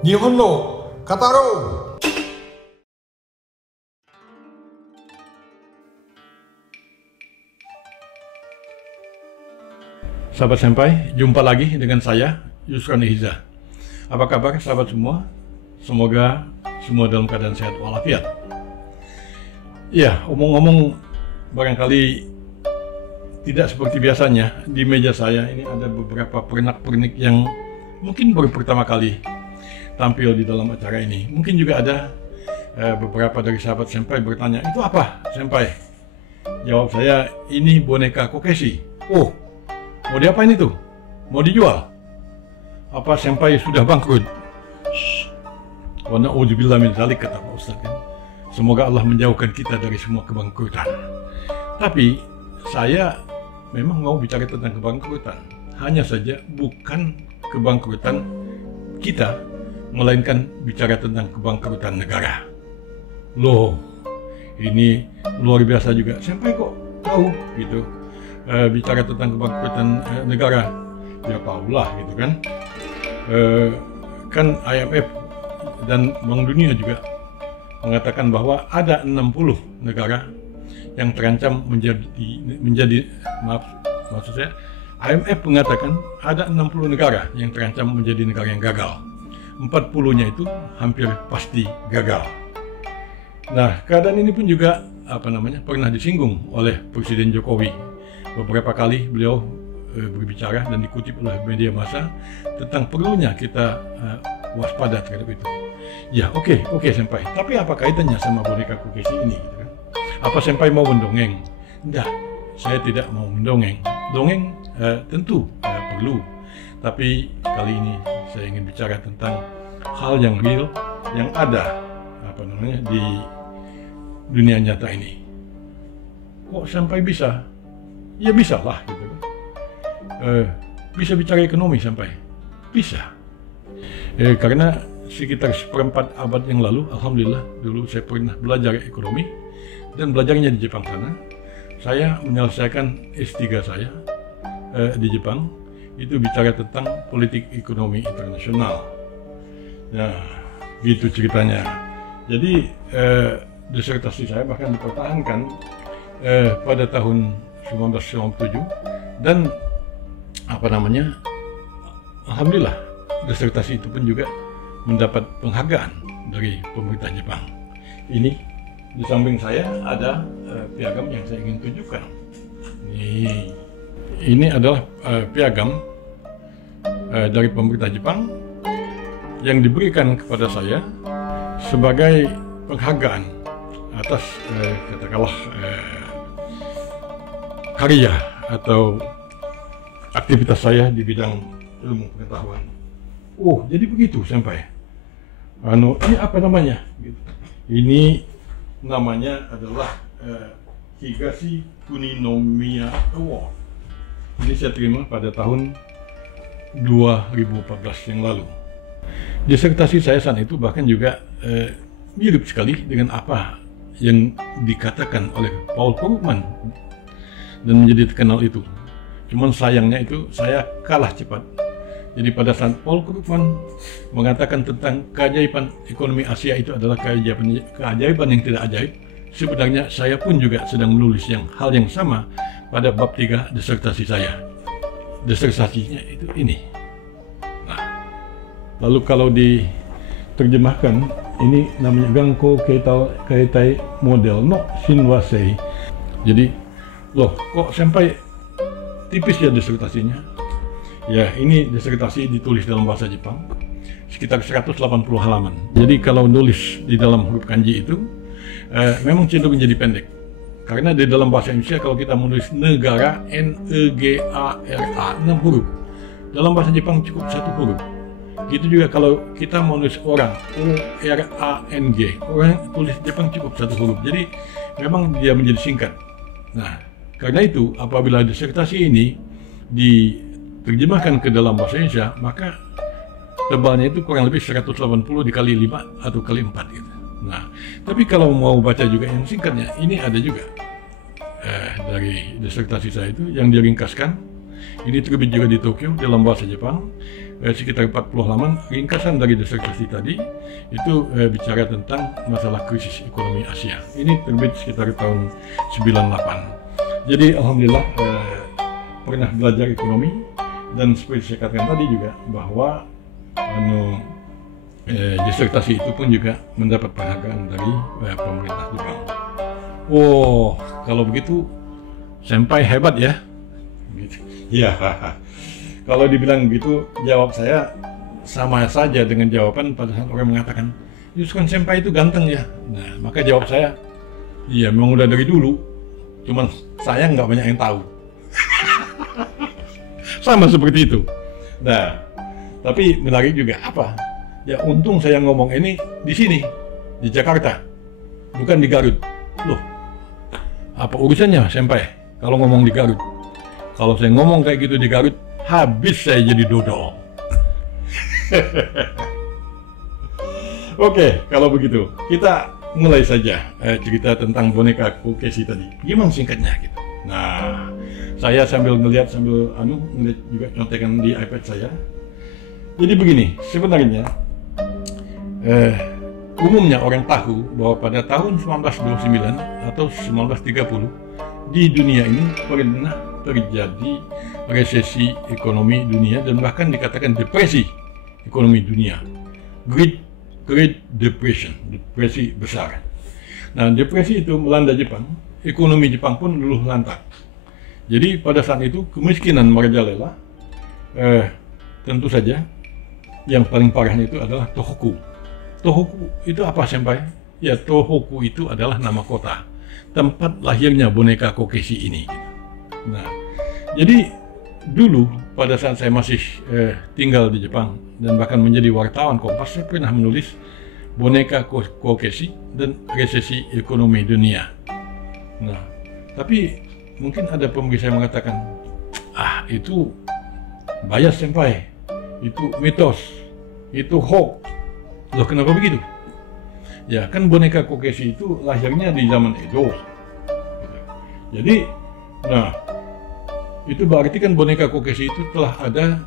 Nihonno Kataro. Sahabat Senpai, jumpa lagi dengan saya, Yusran Hiza. Apa kabar sahabat semua? Semoga semua dalam keadaan sehat walafiat. Ya, omong-omong barangkali tidak seperti biasanya. Di meja saya ini ada beberapa pernak-pernik yang mungkin baru pertama kali tampil di dalam acara ini. Mungkin juga ada beberapa dari sahabat Senpai bertanya, itu apa Senpai? Jawab saya, ini boneka Kokeshi. Oh, mau diapain itu? Mau dijual? Apa Senpai sudah bangkrut? Wa na'udzubillah min dzalik, kata Pak Ustaz kan. Semoga Allah menjauhkan kita dari semua kebangkrutan. Tapi saya memang mau bicara tentang kebangkrutan. Hanya saja bukan kebangkrutan kita, melainkan bicara tentang kebangkrutan negara. Loh, ini luar biasa juga. Senpai kok tahu gitu? Bicara tentang kebangkrutan negara, ya tahulah gitu kan. Kan IMF dan Bank Dunia juga mengatakan bahwa ada 60 negara yang terancam menjadi maksud saya, IMF mengatakan ada 60 negara yang terancam menjadi negara yang gagal. 40-nya itu hampir pasti gagal. Nah, keadaan ini pun juga pernah disinggung oleh Presiden Jokowi. Beberapa kali beliau berbicara dan dikutip oleh media massa tentang perlunya kita waspada terhadap itu. Ya, oke Senpai. Tapi apa kaitannya sama boneka Kokeshi ini? Gitu kan? Apa Senpai mau mendongeng? Enggak, saya tidak mau mendongeng. Dongeng tentu perlu. Tapi kali ini saya ingin bicara tentang hal yang real, yang ada di dunia nyata ini. Kok Senpai bisa? Ya bisa lah gitu kan. Bisa bicara ekonomi Senpai? Bisa. Karena sekitar seperempat abad yang lalu, alhamdulillah, dulu saya pernah belajar ekonomi dan belajarnya di Jepang sana. Saya menyelesaikan S3 saya di Jepang, itu bicara tentang politik ekonomi internasional. Nah, gitu ceritanya. Jadi disertasi saya bahkan dipertahankan pada tahun 1997 dan alhamdulillah disertasi itu pun juga mendapat penghargaan dari pemerintah Jepang. Ini di samping saya ada piagam yang saya ingin tunjukkan. Ini adalah piagam dari pemerintah Jepang yang diberikan kepada saya sebagai penghargaan atas katakanlah karya atau aktivitas saya di bidang ilmu pengetahuan. Oh, jadi begitu Senpai. Ini apa namanya? Ini namanya adalah Higashi Kuninomiya Award. Ini saya terima pada tahun 2014 yang lalu. Disertasi saya saat itu bahkan juga mirip sekali dengan apa yang dikatakan oleh Paul Krugman dan menjadi terkenal itu. Cuman sayangnya itu saya kalah cepat. Jadi pada saat Paul Krugman mengatakan tentang keajaiban ekonomi Asia itu adalah keajaiban yang tidak ajaib, sebenarnya saya pun juga sedang menulis hal yang sama pada bab 3 disertasi saya. Disertasinya itu ini. Nah, lalu kalau diterjemahkan, ini namanya Ganko Keitai Model no Shinwasei. Jadi, loh kok Senpai tipis ya disertasinya? Ya, ini disertasi ditulis dalam bahasa Jepang, sekitar 180 halaman. Jadi kalau nulis di dalam huruf kanji itu, memang cenderung jadi pendek. Karena di dalam bahasa Indonesia kalau kita menulis negara, N-E-G-A-R-A, 6 huruf. Dalam bahasa Jepang cukup 1 huruf. Gitu juga kalau kita menulis orang, O-R-A-N-G, orang tulis Jepang cukup 1 huruf. Jadi memang dia menjadi singkat. Nah, karena itu apabila disertasi ini diterjemahkan ke dalam bahasa Indonesia, maka tebalnya itu kurang lebih 180 dikali 5 atau kali 4 gitu. Nah, tapi kalau mau baca juga yang singkatnya, ini ada juga dari disertasi saya itu yang diringkaskan Ini terbit juga di Tokyo dalam bahasa Jepang, sekitar 40 halaman. Ringkasan dari disertasi tadi itu bicara tentang masalah krisis ekonomi Asia. Ini terbit sekitar tahun 98. Jadi alhamdulillah pernah belajar ekonomi, dan seperti saya katakan tadi juga bahwa disertasi itu pun juga mendapat penghargaan dari pemerintah Jepang. Oh, kalau begitu senpai hebat ya. Gitu. Ya, kalau dibilang begitu, jawab saya sama saja dengan jawaban pada saat orang mengatakan, Yusuf kan senpai itu ganteng ya. Nah, maka jawab saya, iya memang udah dari dulu, cuman saya nggak banyak yang tahu. Sama seperti itu. Nah, tapi menarik juga apa? Ya untung saya ngomong ini di sini, di Jakarta, bukan di Garut. Loh, apa urusannya senpai kalau ngomong di Garut? Kalau saya ngomong kayak gitu di Garut, habis saya jadi dodol. Oke, kalau begitu kita mulai saja cerita tentang boneka Kokeshi tadi. Gimana singkatnya gitu? Nah, saya sambil ngeliat juga contekan di iPad saya. Jadi begini, sebenarnya umumnya orang tahu bahwa pada tahun 1929 atau 1930 di dunia ini pernah terjadi resesi ekonomi dunia dan bahkan dikatakan depresi ekonomi dunia, Great Depression, depresi besar. Nah, depresi itu melanda Jepang, ekonomi Jepang pun luluh lantak. Jadi pada saat itu kemiskinan merajalela. Tentu saja yang paling parahnya itu adalah Tohoku. Tohoku itu apa senpai? Ya, Tohoku itu adalah nama kota, tempat lahirnya boneka Kokeshi ini. Nah, jadi dulu pada saat saya masih tinggal di Jepang dan bahkan menjadi wartawan Kompas, saya pernah menulis boneka Kokeshi dan resesi ekonomi dunia. Nah, tapi mungkin ada pemberi saya mengatakan, itu bias senpai, itu mitos, itu hoax. Loh, kenapa begitu? Ya kan boneka Kokeshi itu lahirnya di zaman Edo. Jadi, nah itu berarti kan boneka Kokeshi itu telah ada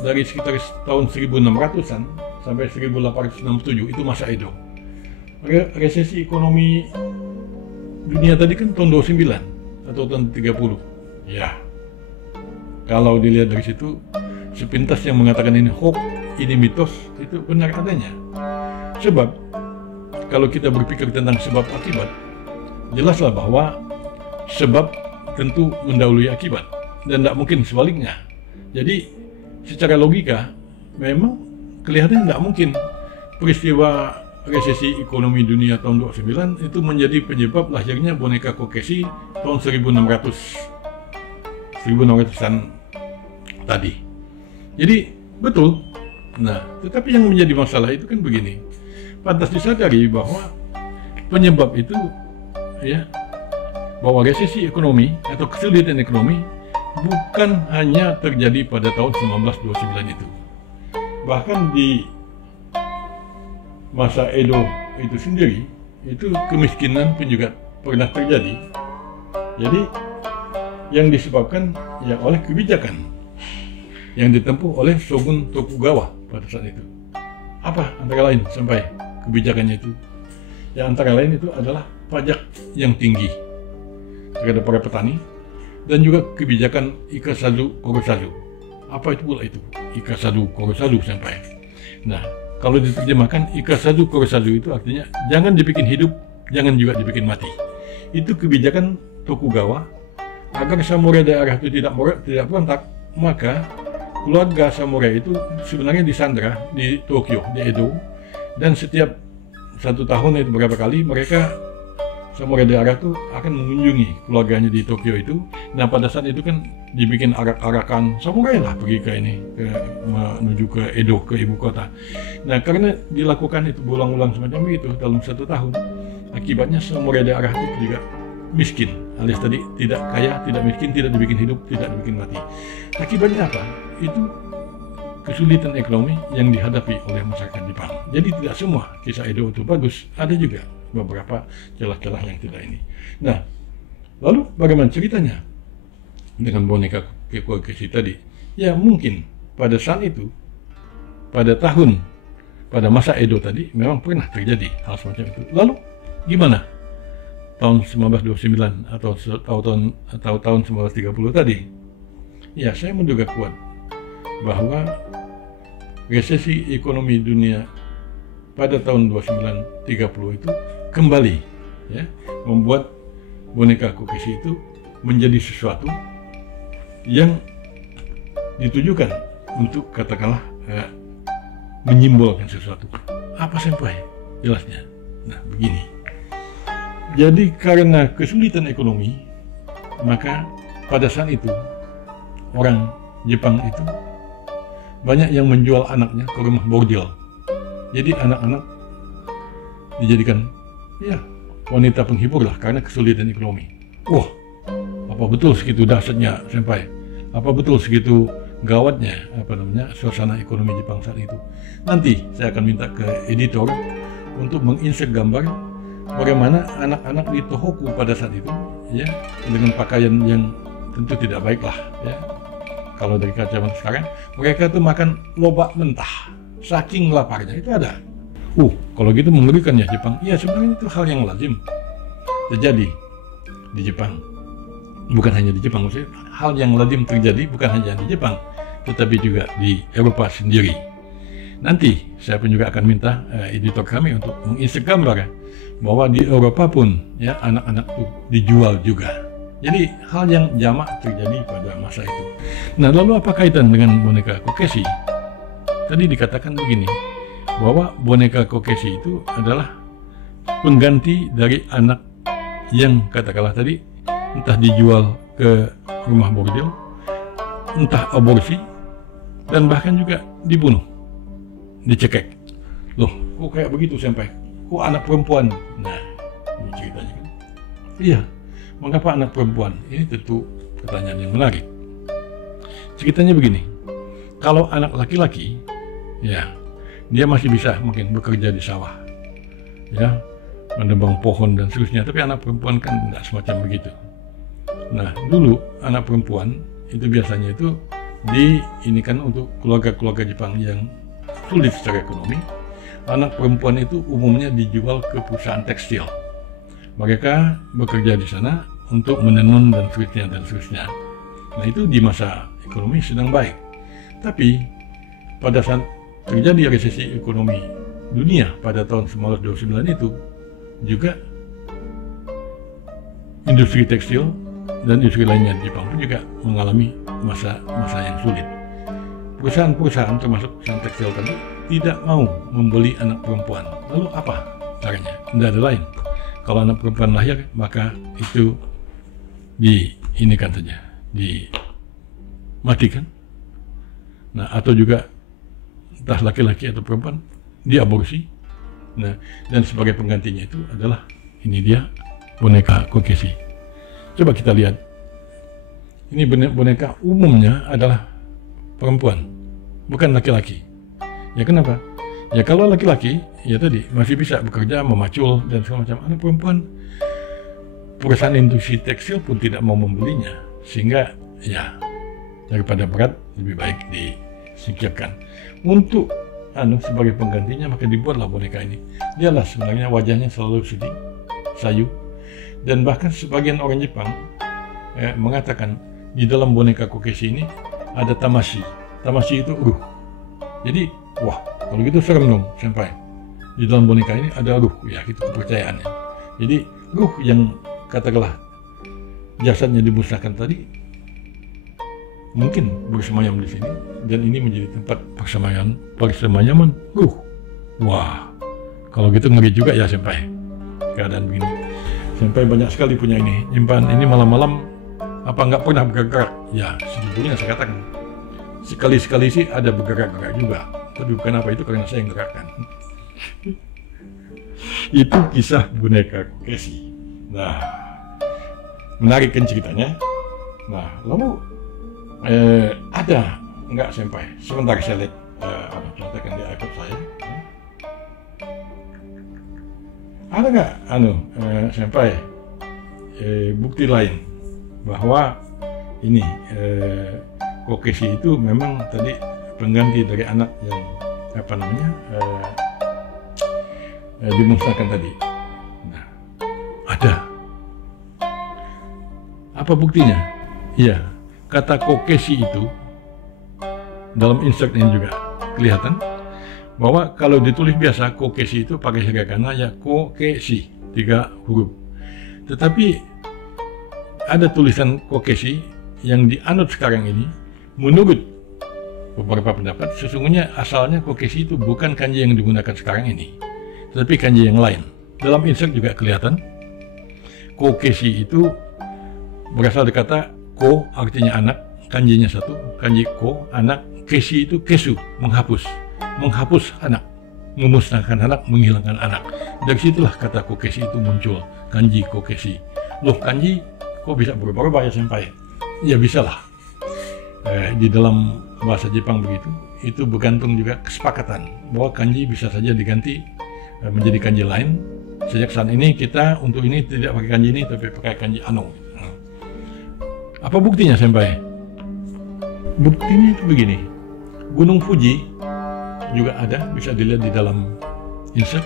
dari sekitar tahun 1600-an sampai 1867, itu masa Edo. Resesi ekonomi dunia tadi kan tahun 29 atau tahun 30. Ya, kalau dilihat dari situ, sepintas yang mengatakan ini hoax, ini mitos, itu benar adanya. Sebab kalau kita berpikir tentang sebab akibat, jelaslah bahwa sebab tentu mendahului akibat dan tidak mungkin sebaliknya. Jadi secara logika memang kelihatannya tidak mungkin peristiwa resesi ekonomi dunia tahun 29 itu menjadi penyebab lahirnya boneka Kokeshi tahun 1600-an tadi. Jadi betul. Nah, tetapi yang menjadi masalah itu kan begini. Pantas disadari bahwa penyebab itu ya, bahwa resesi ekonomi atau kesulitan ekonomi bukan hanya terjadi pada tahun 1929 itu. Bahkan di masa Edo itu sendiri, itu kemiskinan pun juga pernah terjadi. Jadi yang disebabkan ya oleh kebijakan yang ditempuh oleh Shogun Tokugawa pada saat itu. Apa antara lain sampai kebijakannya itu? Ya antara lain itu adalah pajak yang tinggi terhadap para petani dan juga kebijakan Ikasazu Kurosazu. Apa itu pula itu? Ikasazu Kurosazu sampai. Nah, kalau diterjemahkan Ikasazu Kurosazu itu artinya jangan dibikin hidup, jangan juga dibikin mati. Itu kebijakan Tokugawa agar samurai daerah itu tidak berontak, maka keluarga samurai itu sebenarnya disandra di Tokyo, di Edo, dan setiap 1 tahun itu berapa kali mereka samurai daerah itu akan mengunjungi keluarganya di Tokyo itu. Nah pada saat itu kan dibikin arak-arakan samurai lah pergi ke ini, menuju ke Edo, ke ibu kota. Nah karena dilakukan itu berulang-ulang semacam itu dalam 1 tahun, akibatnya samurai daerah itu juga miskin, alias tadi tidak kaya, tidak miskin, tidak dibikin hidup, tidak dibikin mati. Akibatnya apa? Itu kesulitan ekonomi yang dihadapi oleh masyarakat Jepang. Jadi tidak semua kisah Edo itu bagus, ada juga beberapa celah-celah yang tidak ini. Nah, lalu bagaimana ceritanya? dengan boneka Kokeshi tadi, ya mungkin pada saat itu, pada masa Edo tadi memang pernah terjadi hal semacam itu. Lalu gimana tahun 1929 atau tahun 1930 tadi? Ya, saya menduga kuat bahwa resesi ekonomi dunia pada tahun 2930 itu kembali, ya, membuat boneka Kokeshi itu menjadi sesuatu yang ditujukan untuk katakanlah menyimbolkan sesuatu. Apa senpai? Jelasnya. Nah, begini. Jadi karena kesulitan ekonomi, maka pada saat itu orang Jepang itu banyak yang menjual anaknya ke rumah bordil. Jadi anak-anak dijadikan, ya, wanita penghibur lah karena kesulitan ekonomi. Wah, apa betul segitu dahsyatnya senpai? Apa betul segitu gawatnya suasana ekonomi Jepang saat itu? Nanti saya akan minta ke editor untuk menginsert gambar bagaimana anak-anak di Tohoku pada saat itu, ya, dengan pakaian yang tentu tidak baik lah, ya. Kalau dari kacamata sekarang, mereka tuh makan lobak mentah, saking laparnya. Itu ada. Kalau gitu mengerikan ya Jepang. Iya, sebenarnya itu hal yang lazim terjadi di Jepang. Bukan hanya di Jepang, maksudnya hal yang lazim terjadi bukan hanya di Jepang, tetapi juga di Eropa sendiri. Nanti saya pun juga akan minta editor kami untuk menginsert gambar bahwa di Eropa pun, ya, anak-anak itu dijual juga. Jadi hal yang jamak terjadi pada masa itu. Nah, lalu apa kaitan dengan boneka Kokeshi? Tadi dikatakan begini, bahwa boneka Kokeshi itu adalah pengganti dari anak yang katakanlah tadi entah dijual ke rumah bordil, entah aborsi, dan bahkan juga dibunuh, dicekek. Loh, kok kayak begitu senpai? Kok anak perempuan? Nah, ini ceritanya kan. Iya, mengapa anak perempuan? Ini tentu pertanyaan yang menarik. Ceritanya begini, kalau anak laki-laki, ya, dia masih bisa mungkin bekerja di sawah, ya, menebang pohon dan seterusnya. Tapi anak perempuan kan tidak semacam begitu. Nah, dulu anak perempuan itu biasanya itu diinikan untuk keluarga-keluarga Jepang yang sulit secara ekonomi. Anak perempuan itu umumnya dijual ke perusahaan tekstil. Mereka bekerja di sana untuk menenun dan seterusnya. Nah, itu di masa ekonomi sedang baik. Tapi pada saat terjadi resesi ekonomi dunia pada tahun 1929 itu juga industri tekstil dan industri lainnya di Jepang pun juga mengalami masa yang sulit. Perusahaan-perusahaan termasuk perusahaan tekstil tadi tidak mau membeli anak perempuan. Lalu apa caranya? Tidak ada lain. Kalau anak perempuan lahir, maka itu diinikan saja, dimatikan. Nah, atau juga entah laki-laki atau perempuan diaborsi. Nah, dan sebagai penggantinya itu adalah ini dia boneka Kokeshi. Coba kita lihat. Ini boneka umumnya adalah perempuan, bukan laki-laki. Ya, kenapa? Ya, kalau laki-laki, ya tadi masih bisa bekerja, memacul dan segala macam. Anak perempuan, perusahaan industri tekstil pun tidak mau membelinya, sehingga ya daripada berat lebih baik disingkirkan. Untuk sebagai penggantinya maka dibuatlah boneka ini. Dialah sebenarnya wajahnya selalu sedih, sayu, dan bahkan sebagian orang Jepang mengatakan di dalam boneka Kokeshi ini ada tamashi. Tamashi itu ruh. Jadi, wah, kalau gitu serem dong, senpai. Di dalam boneka ini ada ruh, ya, itu kepercayaannya. Jadi ruh yang katakanlah jasadnya dimusnahkan tadi mungkin bersemayam di sini, dan ini menjadi tempat persemayaman ruh. Wah, kalau gitu ngeri juga ya senpai. Keadaan begini, senpai banyak sekali punya ini, nyimpan ini malam-malam apa nggak pernah bergerak? Ya, sejujurnya saya katakan sekali-sekali sih ada bergerak-gerak juga, tapi bukan apa itu karena saya yang gerakkan. Itu kisah boneka Kokeshi. Nah, menarik kan ceritanya. Nah, lalu ada nggak senpai? Sebentar saya lihat, contohkan di iPad saya. Ada nggak senpai bukti lain bahwa ini kokeshi itu memang tadi pengganti dari anak yang dimusnahkan tadi. Nah, ada. Apa buktinya? Iya, kata kokeshi itu dalam insert ini juga kelihatan bahwa kalau ditulis biasa kokeshi itu pakai hiragana ya kokeshi, 3 huruf. Tetapi ada tulisan kokeshi yang dianut sekarang ini, menurut beberapa pendapat sesungguhnya asalnya kokeshi itu bukan kanji yang digunakan sekarang ini, tetapi kanji yang lain. Dalam insert juga kelihatan kokeshi itu berasal dari kata ko, artinya anak, kanjinya 1, kanji ko, anak, keshi itu kesu, menghapus anak, memusnahkan anak, menghilangkan anak. Dari situlah kata kokeshi itu muncul, kanji kokeshi. Loh, kanji kok bisa berubah-ubah ya senpai? Ya bisa lah. Di dalam bahasa Jepang begitu, itu bergantung juga kesepakatan bahwa kanji bisa saja diganti menjadi kanji lain. Sejak saat ini kita untuk ini tidak pakai kanji ini, tapi pakai kanji ano. Apa buktinya senpai? Buktinya itu begini, Gunung Fuji juga ada, bisa dilihat di dalam insert.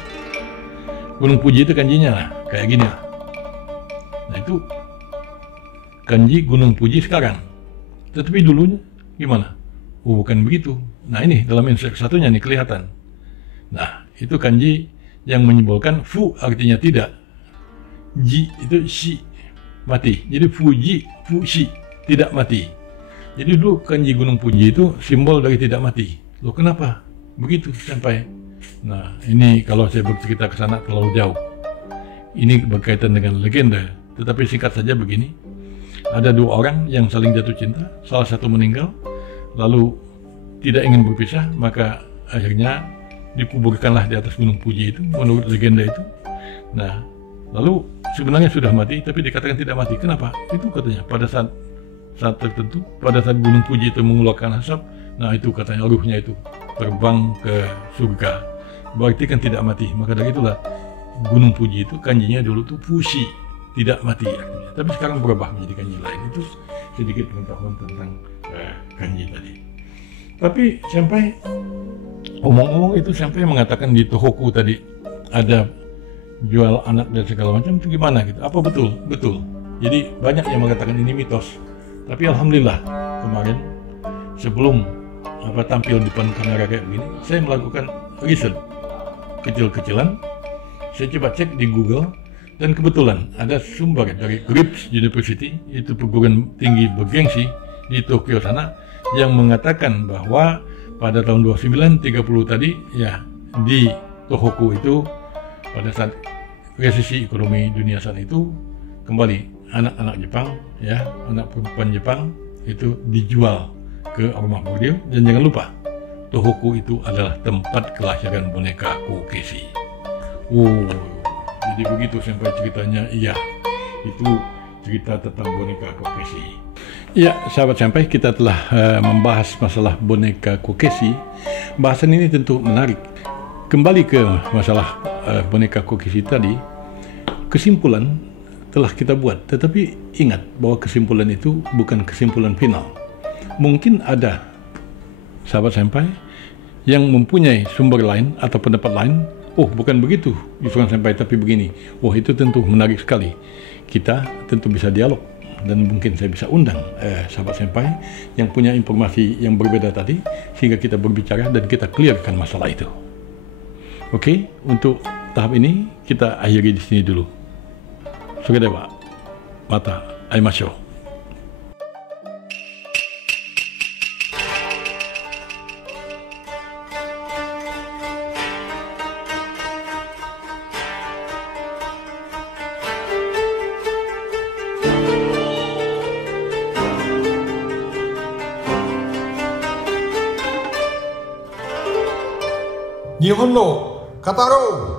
Gunung Fuji itu kanjinya lah, kayak gini lah. Nah itu kanji Gunung Fuji sekarang. Tetapi dulunya gimana? Oh, bukan begitu. Nah ini dalam insert satunya nih kelihatan. Nah itu kanji yang menyimbolkan fu artinya tidak, ji itu shi, mati. Jadi Fuji, fushi, tidak mati. Jadi dulu kanji Gunung Fuji itu simbol dari tidak mati. Loh kenapa? Begitu sampai. Nah ini kalau saya bercerita ke sana terlalu jauh. Ini berkaitan dengan legenda. Tetapi singkat saja begini. Ada 2 orang yang saling jatuh cinta. Salah satu meninggal. Lalu tidak ingin berpisah. Maka akhirnya dikuburkanlah di atas Gunung Fuji itu. Menurut legenda itu. Nah lalu sebenarnya sudah mati. Tapi dikatakan tidak mati. Kenapa? Itu katanya pada saat tertentu, pada saat Gunung Fuji itu mengeluarkan asap, nah itu katanya ruhnya itu terbang ke surga, berarti kan tidak mati. Maka dari itulah Gunung Fuji itu kanjinya dulu tuh fushi, tidak mati artinya. Tapi sekarang berubah menjadi kanji lain. Itu sedikit pengetahuan tentang kanji tadi. Tapi sampai omong-omong itu sampai mengatakan di Tohoku tadi ada jual anak dan segala macam, itu gimana gitu? Apa betul? Betul. Jadi banyak yang mengatakan ini mitos. Tapi alhamdulillah kemarin sebelum tampil di depan kamera kayak begini, saya melakukan riset kecil-kecilan. Saya coba cek di Google dan kebetulan ada sumber dari Grips University, itu perguruan tinggi bergengsi di Tokyo sana, yang mengatakan bahwa pada tahun 2930 tadi ya di Tohoku itu pada saat resesi ekonomi dunia saat itu kembali anak-anak Jepang, ya, anak perempuan Jepang itu dijual ke rumah bordil. Dan jangan lupa, Tohoku itu adalah tempat kelahiran boneka kokeshi. Oh, jadi begitu sampai ceritanya. Iya, itu cerita tentang boneka kokeshi. Ya, sahabat sampai kita telah membahas masalah boneka kokeshi. Bahasan ini tentu menarik. Kembali ke masalah boneka kokeshi tadi, kesimpulan telah kita buat, tetapi ingat bahwa kesimpulan itu bukan kesimpulan final. Mungkin ada sahabat senpai yang mempunyai sumber lain atau pendapat lain. Oh, bukan begitu usulan senpai, tapi begini. Oh, itu tentu menarik sekali. Kita tentu bisa dialog dan mungkin saya bisa undang sahabat senpai yang punya informasi yang berbeda tadi, sehingga kita berbicara dan kita clearkan masalah itu. Oke, untuk tahap ini kita akhiri di sini dulu. それではまた会いましょう。日本の語ろう